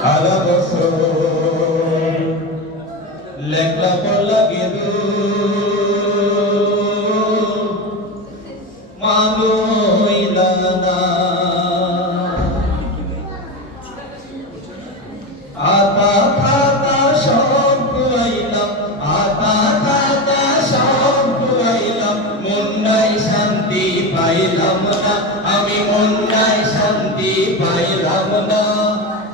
সারা বছর লেখলা পড়লা গেদু মানু হইলা না আতা খাতা সব কুয়াইলাম আতা খাতা সব কুয়াইলাম মন্নাই শান্তি পাইলাম না আমি মন্নাই শান্তি পাইলাম না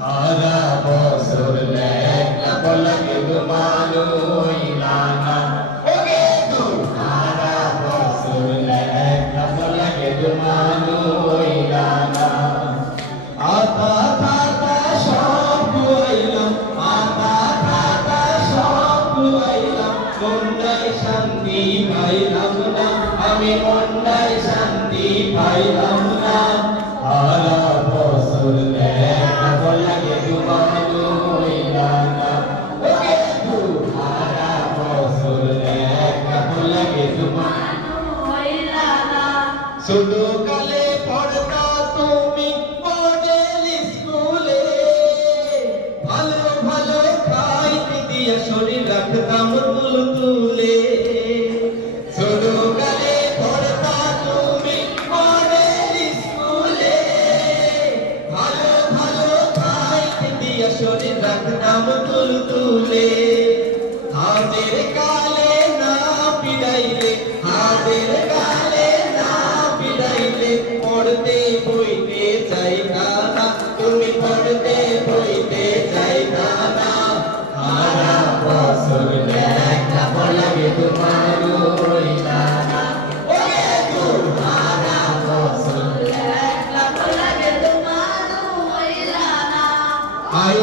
সারা বছর লেখলা পড়লা গেদু মানু হইলা না ওকে তো সারা বছর লেখলা পড়লা গেদু মানু হইলা না আতা খাতা সব কুয়াইলাম আতা খাতা সব কুয়াইলাম মন্নাই শান্তি পাইলাম না আমি মন্নাই শান্তি পাইলাম না সারা বছর লেখলা পড়লা গেদু মানু হইলা না ওকে তো সারা বছর লেখলা পড়লা গেদু মানু হইলা না ছোট কালে পড়তা তুমি মডেল স্কুলে ভালো ভালো খাইতে দিয়া শরীর রাখতাম তুলতুলে ছোট কালে পড়তা তুমি মডেল স্কুলে ভালো ভালো খাইতে দিয়া শরীর রাখতাম তুলতুলে হাতের কালে না পিড়াইলে হাতের কালে না পিড়াইলে পড়তে বইতে চাইতা না তুমি পড়তে বইতে চাইতা না সারা বছর লেখা পড়লা গেদু মানু হইলা না ওরে তো সারা বছর লেখা পড়লা গেদু মানু হইলা না হাই